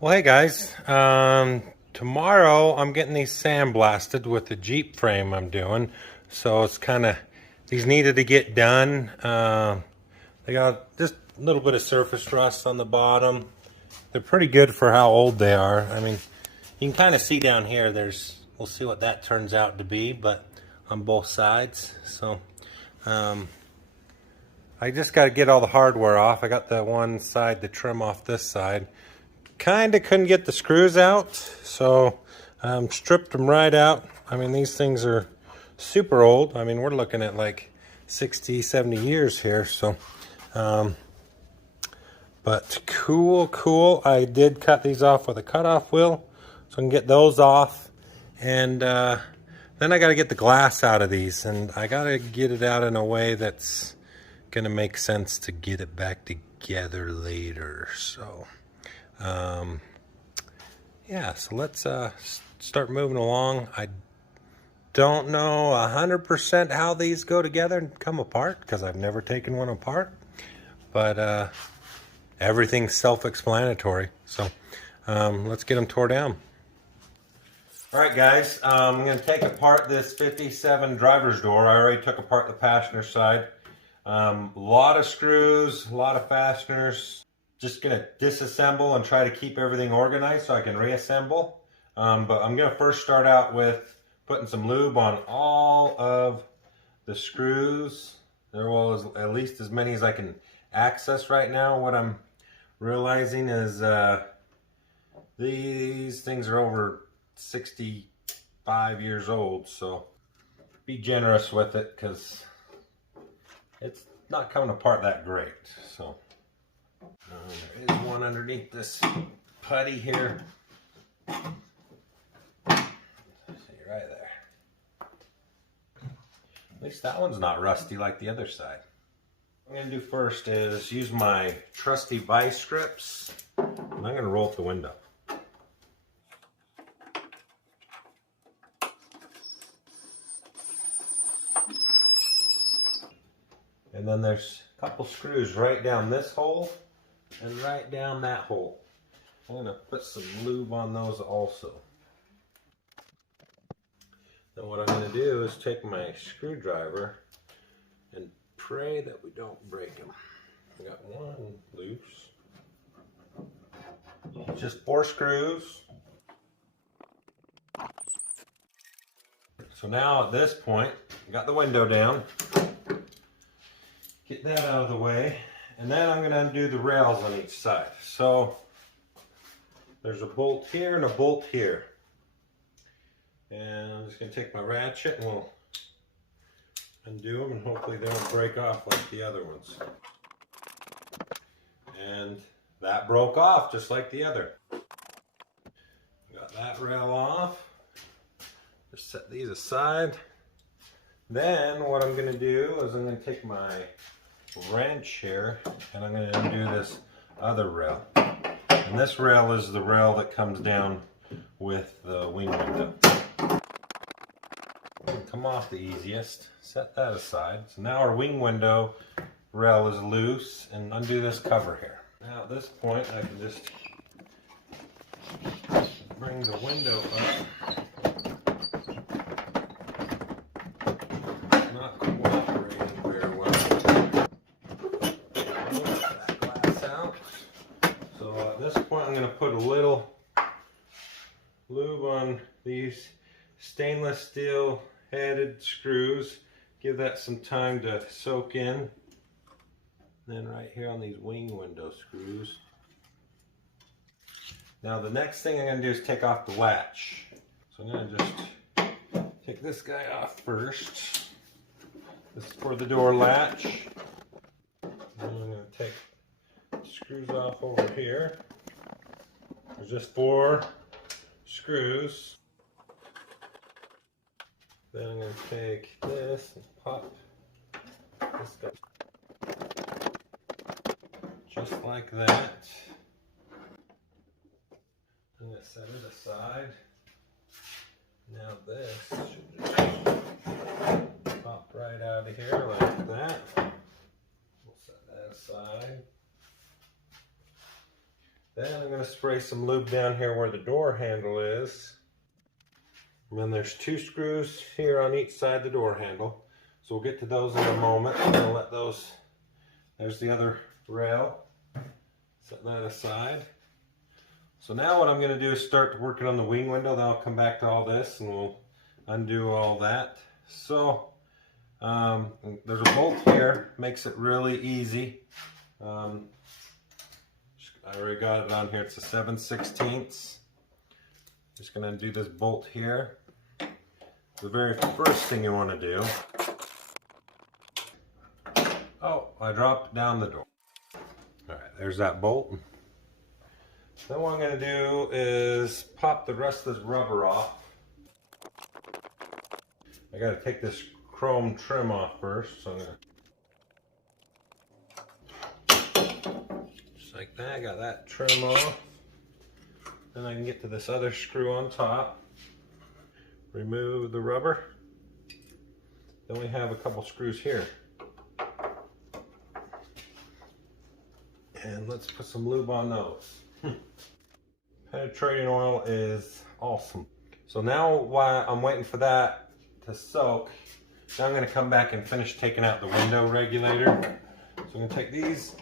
Well, hey guys. Tomorrow I'm getting these sandblasted with the Jeep frame I'm doing. So it's kind of, these needed to get done. They got just a little bit of surface rust on the bottom. They're pretty good for how old they are. I mean, you can kind of see down here, we'll see what that turns out to be, but on both sides. So, I just got to get all the hardware off. I got the one side to trim off this side. Kind of couldn't get the screws out, so stripped them right out. I mean, these things are super old. I mean, we're looking at like 60, 70 years here. So, but cool. I did cut these off with a cutoff wheel, so I can get those off. And then I got to get the glass out of these, and I got to get it out in a way that's going to make sense to get it back together later. So. Yeah, so let's start moving along. I don't know 100% how these go together and come apart because I've never taken one apart, but everything's self-explanatory. So let's get them tore down. All right, guys, I'm going to take apart this 57 driver's door. I already took apart the passenger side. A lot of screws, a lot of fasteners. Just going to disassemble and try to keep everything organized so I can reassemble. But I'm going to first start out with putting some lube on all of the screws. There was at least as many as I can access right now. What I'm realizing is these things are over 65 years old. So be generous with it because it's not coming apart that great. So. There is one underneath this putty here. See right there. At least that one's not rusty like the other side. What I'm going to do first is use my trusty vice grips, and I'm going to roll up the window. And then there's a couple screws right down this hole and right down that hole. I'm going to put some lube on those also. Then what I'm going to do is take my screwdriver and pray that we don't break them. I got one loose. Just 4 screws. So now at this point, I got the window down. Get that out of the way. And then I'm going to undo the rails on each side. So there's a bolt here and a bolt here. And I'm just going to take my ratchet and we'll undo them and hopefully they won't break off like the other ones. And that broke off just like the other. Got that rail off. Just set these aside. Then what I'm going to do is I'm going to take my wrench here and I'm going to undo this other rail. And this rail is the rail that comes down with the wing window. It'll come off the easiest. Set that aside. So now our wing window rail is loose, and undo this cover here. Now at this point I can just bring the window up. Not cooperating very well. That glass out. So at this point I'm going to put a little lube on these stainless steel headed screws. Give that some time to soak in. Then right here on these wing window screws. Now the next thing I'm going to do is take off the latch. So I'm going to just take this guy off first. This is for the door latch. And I'm going to take the screws off over here. There's just 4 screws. Then I'm going to take this and pop this guy just like that. I'm going to set it aside. Now this should just pop right out of here like that. We'll set that aside. Then I'm going to spray some lube down here where the door handle is. And then there's 2 screws here on each side of the door handle. So we'll get to those in a moment. I'm going to let those, there's the other rail. Set that aside. So now what I'm going to do is start working on the wing window. Then I'll come back to all this and we'll undo all that. So there's a bolt here, makes it really easy. I already got it on here. It's a 7/16. Just going to do this bolt here. The very first thing you want to do. Oh, I dropped down the door. Alright, there's that bolt. Then what I'm going to do is pop the rest of this rubber off. I got to take this chrome trim off first, so I'm going to just like that. I got that trim off. Then I can get to this other screw on top. Remove the rubber. Then we have a couple screws here. And let's put some lube on those. Penetrating oil is awesome. So now while I'm waiting for that to soak, now I'm going to come back and finish taking out the window regulator. So I'm going to take these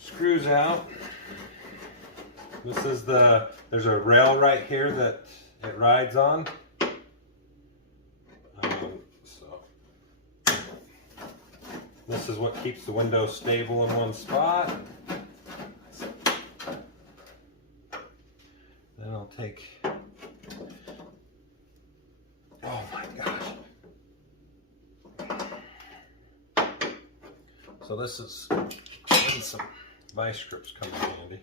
screws out. This is there's a rail right here that it rides on. This is what keeps the window stable in one spot. Then I'll take, oh my gosh. So this is when some vice grips come in handy.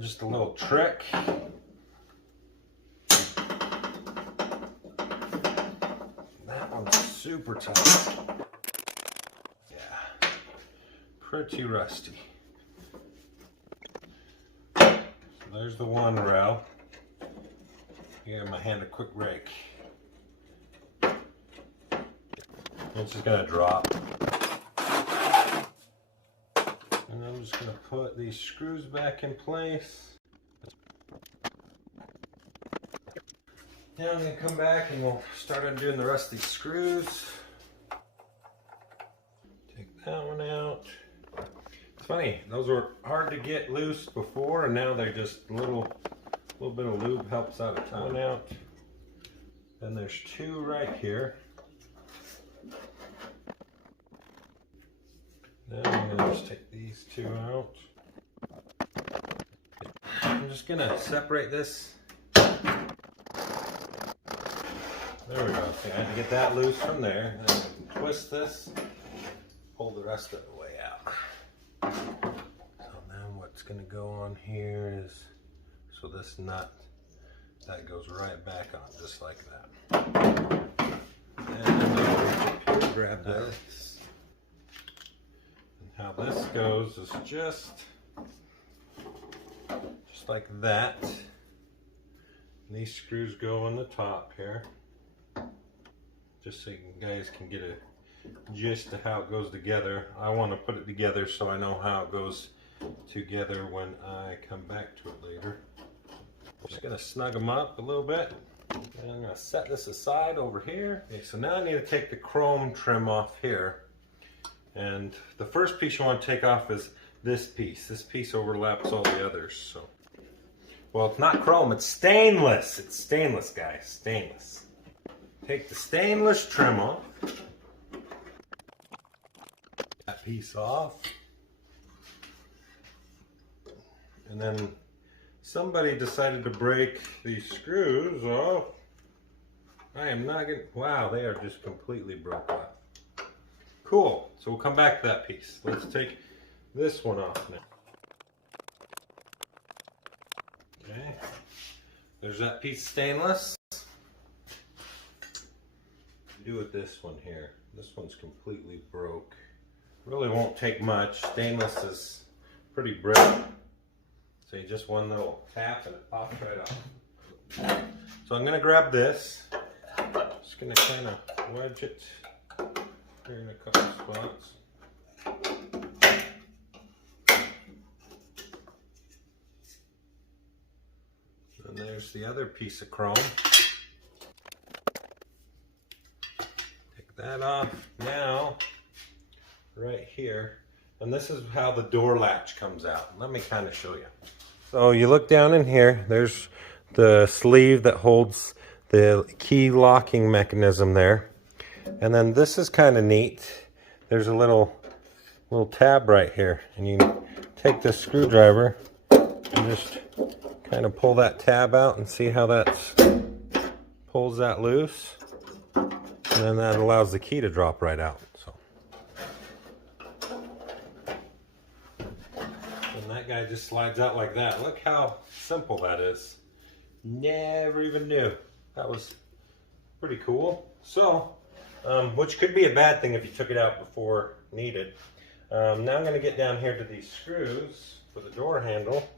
Just a little trick. That one's super tough. Yeah, pretty rusty. So there's the one rail. Give my hand a quick rake. It's just gonna drop. And I'm just going to put these screws back in place. Now I'm going to come back and we'll start undoing the rest of these screws. Take that one out. It's funny, those were hard to get loose before, and now they're just a little bit of lube helps out a ton. One out. Then there's 2 right here. Now I'm going to just take these 2 out. I'm just going to separate this. There we go. See, I had to get that loose from there. Then I can twist this, pull the rest of the way out. So now what's going to go on here is, so this nut, that goes right back on, just like that. And I'll grab this. How this goes is just like that. And these screws go on the top here, just so you guys can get a gist of how it goes together. I want to put it together so I know how it goes together when I come back to it later. I'm just going to snug them up a little bit. And I'm going to set this aside over here. Okay, so now I need to take the chrome trim off here. And the first piece you want to take off is this piece. This piece overlaps all the others. So, well, it's not chrome, it's stainless. It's stainless, guys, stainless. Take the stainless trim off. That piece off. And then somebody decided to break these screws off. I am not getting, wow, they are just completely broke off. Cool, so we'll come back to that piece. Let's take this one off now. Okay, there's that piece of stainless. Do with this one here. This one's completely broke. Really won't take much. Stainless is pretty brittle. So you just one little tap and it pops right off. So I'm gonna grab this. just going to kind of wedge it here in a couple spots. And there's the other piece of chrome. Take that off. Now, right here, and this is how the door latch comes out. Let me kind of show you. So you look down in here, there's the sleeve that holds the key locking mechanism there. And then this is kind of neat. There's a little tab right here, and you take this screwdriver and just kind of pull that tab out and see how that pulls that loose, and then that allows the key to drop right out. So, and that guy just slides out like that. Look how simple that is. Never even knew. That was pretty cool. So, which could be a bad thing if you took it out before needed. Now I'm going to get down here to these screws for the door handle.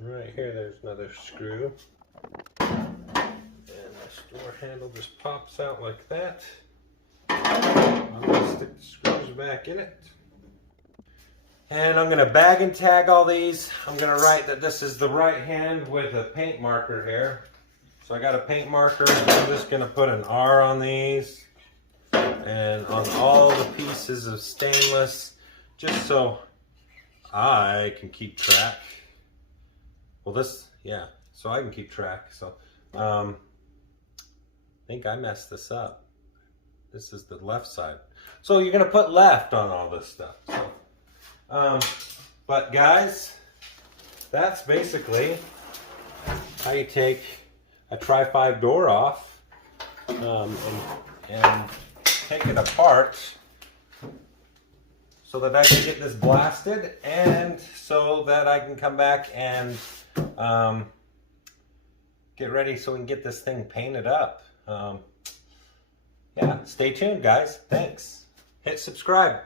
Right here, there's another screw. And this door handle just pops out like that. I'm going to stick the screws back in it. And I'm going to bag and tag all these. I'm going to write that this is the right hand with a paint marker here. So I got a paint marker. I'm just going to put an R on these. And on all the pieces of stainless, just so I can keep track. Well, this, yeah, so I can keep track. So, I think I messed this up. This is the left side. So you're going to put left on all this stuff. So, but guys, that's basically how you take a Tri-5 door off and take it apart so that I can get this blasted, and so that I can come back and get ready so we can get this thing painted up. Yeah, stay tuned, guys. Thanks. Hit subscribe.